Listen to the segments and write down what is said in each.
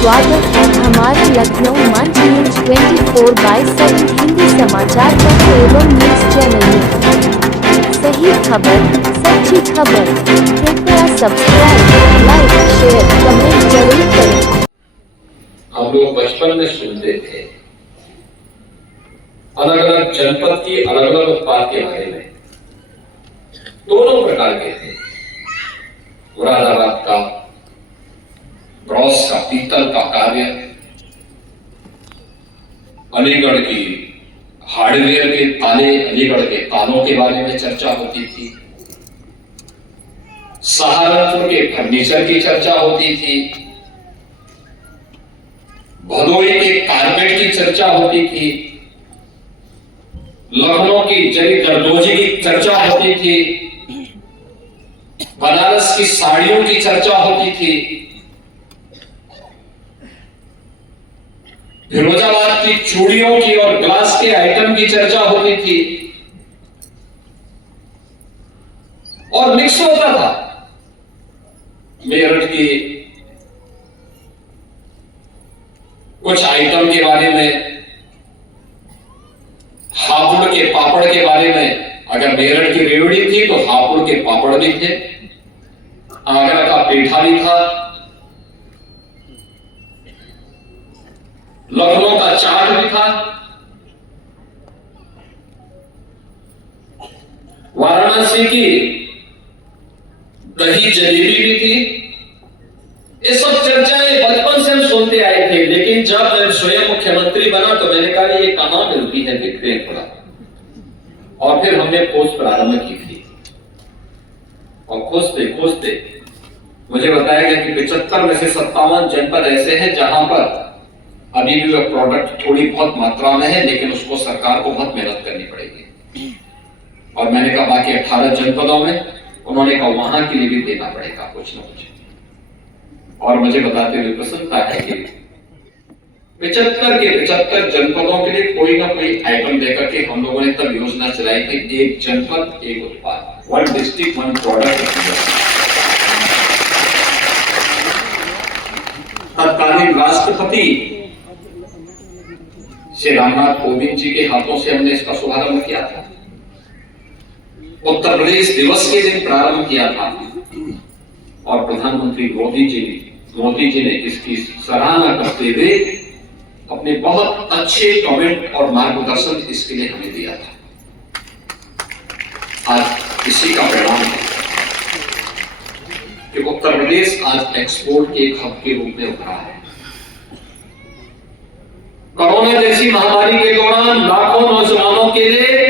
स्वागत है हमारे लखनऊ मंच न्यूज 24/7 हिंदी समाचार पत्र एवं न्यूज चैनल में। सही खबर, सच्ची खबर। कृपया सब्सक्राइब, लाइक, शेयर, कमेंट जरूर करें। हम लोग बचपन में सुनते थे अलग अलग जनपद की अलग अलग उत्पाद के बारे में। दोनों प्रकार के थे, मुरादाबाद का ब्रॉस का पीतल का कार्य, अलीगढ़ की हार्डवेयर के ताले, अलीगढ़ के तालों के बारे में चर्चा होती थी, सहारनपुर के फर्नीचर की चर्चा होती थी, भदोई के कारपेट की चर्चा होती थी, लखनऊ की जरी दरदोजी की चर्चा होती थी, बनारस की साड़ियों की चर्चा होती थी, फिरोजाबाद की चूड़ियों की और ग्लास के आइटम की चर्चा होती थी और मिक्स होता था। मेरठ की कुछ आइटम के बारे में, हापुड़ के पापड़ के बारे में, अगर मेरठ की रेवड़ी थी तो हापुड़ के पापड़ भी थे, आगरा का पेठा भी था, लखनऊ का चाट भी था, वाराणसी की दही जलेबी भी थी। ये सब चर्चाएं बचपन से हम सुनते आए थे, लेकिन जब मैं स्वयं मुख्यमंत्री बना तो मैंने कहा ये कहां मिलती है, देखते हैं थोड़ा। और फिर हमने खोज प्रारंभ की थी और खोजते खोजते मुझे बताया गया कि 75 में से 57 जनपद ऐसे हैं जहां पर अभी भी वह प्रोडक्ट थोड़ी बहुत मात्रा में है, लेकिन उसको सरकार को बहुत मेहनत करनी पड़ेगी। और मैंने कहा बाकी 18 जनपदों में, उन्होंने कहा वहां के लिए भी देना पड़ेगा कुछ ना कुछ। और मुझे बताते हुए प्रसन्नता है कि 75 के 75 जनपदों के लिए कोई ना कोई आइटम देकर के हम लोगों ने तब योजना चलाई थी, एक जनपद एक उत्पाद, 1 डिस्ट्रिक्ट 1 प्रोडक्ट। तत्कालीन राष्ट्रपति श्री रामनाथ कोविंद जी के हाथों से हमने इसका शुभारंभ किया था, उत्तर प्रदेश दिवस के दिन प्रारंभ किया था और प्रधानमंत्री मोदी जी ने इसकी सराहना करते हुए अपने बहुत अच्छे कमेंट और मार्गदर्शन इसके लिए हमें दिया था। आज इसी का परिणाम है कि उत्तर प्रदेश आज एक्सपोर्ट के एक हब के रूप में उभरा है। कोरोना जैसी महामारी के दौरान लाखों नौजवानों के लिए,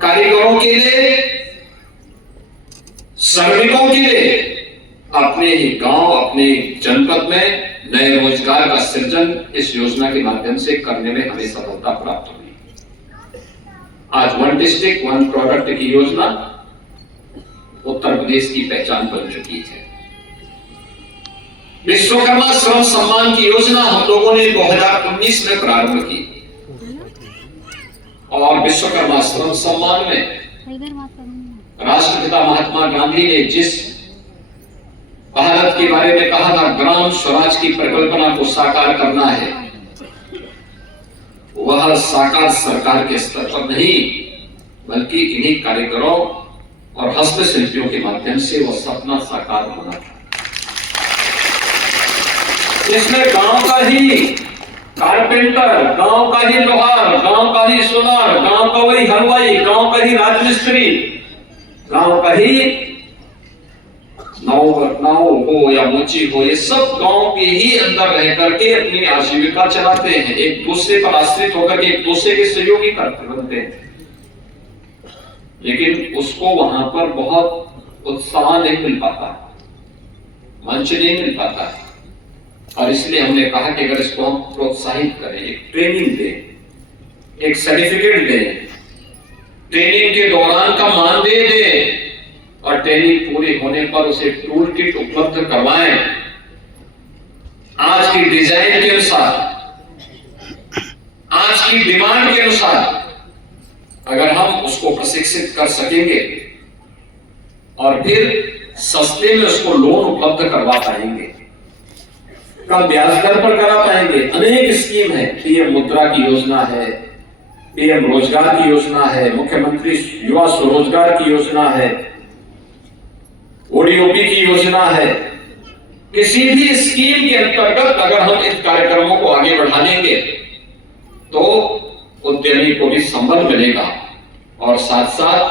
कारीगरों के लिए, श्रमिकों के लिए अपने ही गांव, अपने जनपद में नए रोजगार का सृजन इस योजना के माध्यम से करने में हमें सफलता प्राप्त हुई। आज 1 डिस्ट्रिक्ट 1 प्रोडक्ट की योजना उत्तर प्रदेश की पहचान बन चुकी है। विश्वकर्मा श्रम सम्मान की योजना हम लोगों ने 2019 में प्रारंभ की और विश्वकर्मा श्रम सम्मान में राष्ट्रपिता महात्मा गांधी ने जिस भारत के बारे में कहा था, ग्राम स्वराज की परिकल्पना को साकार करना है, वह साकार सरकार के स्तर पर नहीं बल्कि इन्हीं कारीगरों और हस्तशिल्पियों के माध्यम से वह सपना साकार होना था। इसमें गांव का ही कारपेंटर, गांव का ही लोहार, गांव का ही सुनार, गांव का वही हलवाई, गांव का ही राजमिस्त्री, गांव का ही नाव हो या मोची हो, ये सब गांव के ही अंदर रह करके अपनी आजीविका चलाते हैं, एक दूसरे पर आश्रित होकर के एक दूसरे के सहयोगी बनते हैं। लेकिन उसको वहां पर बहुत उत्साह नहीं मिल पाता, मंच नहीं मिल पाता है और इसलिए हमने कहा कि अगर इसको हम प्रोत्साहित करें, एक ट्रेनिंग दें, एक सर्टिफिकेट दें, ट्रेनिंग के दौरान का मानदेय दें और ट्रेनिंग पूरी होने पर उसे टूल किट उपलब्ध करवाएं, आज की डिजाइन के अनुसार, आज की डिमांड के अनुसार अगर हम उसको प्रशिक्षित कर सकेंगे और फिर सस्ते में उसको लोन उपलब्ध करवा पाएंगे कम ब्याज दर पर करा पाएंगे। अनेक स्कीम है, पीएम मुद्रा की योजना है, पीएम रोजगार की योजना है, मुख्यमंत्री युवा स्वरोजगार की योजना है, ओडीओपी की योजना है। किसी भी स्कीम के अंतर्गत अगर हम इन कार्यक्रमों को आगे बढ़ाएंगे तो उद्यमी को भी संबल मिलेगा और साथ साथ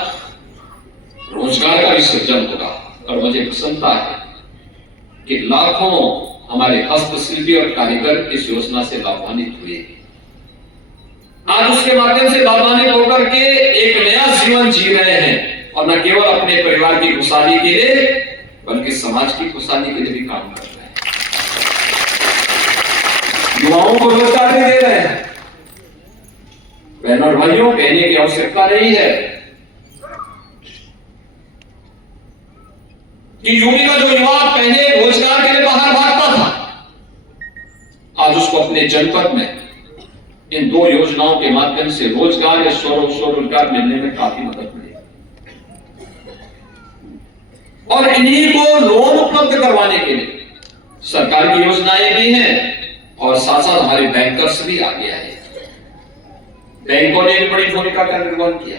रोजगार का भी सृजन होगा। और मुझे प्रसन्नता है कि लाखों हमारे हस्तशिल्पी और कारीगर इस योजना से लाभान्वित हुए। आज उसके माध्यम से लाभान्वित होकर के एक नया जीवन जी रहे हैं और न केवल अपने परिवार की खुशहाली के लिए बल्कि समाज की खुशहाली के लिए भी काम कर रहे हैं। युवाओं को रोजगार भी दे रहे हैं। बहनों और भाइयों, कहने की आवश्यकता नहीं है कि यूपी का जो युवा पहले रोजगार के लिए बाहर भागता था, आज उसको अपने जनपद में इन दो योजनाओं के माध्यम से रोजगार या स्वरोजगार मिलने में काफी मदद मिली। और इन्हीं को लोन उपलब्ध करवाने के लिए सरकार की योजनाएं भी हैं और साथ साथ हमारे बैंकर्स भी आगे आए। बैंकों ने भी बड़ी भूमिका का निर्वहन किया।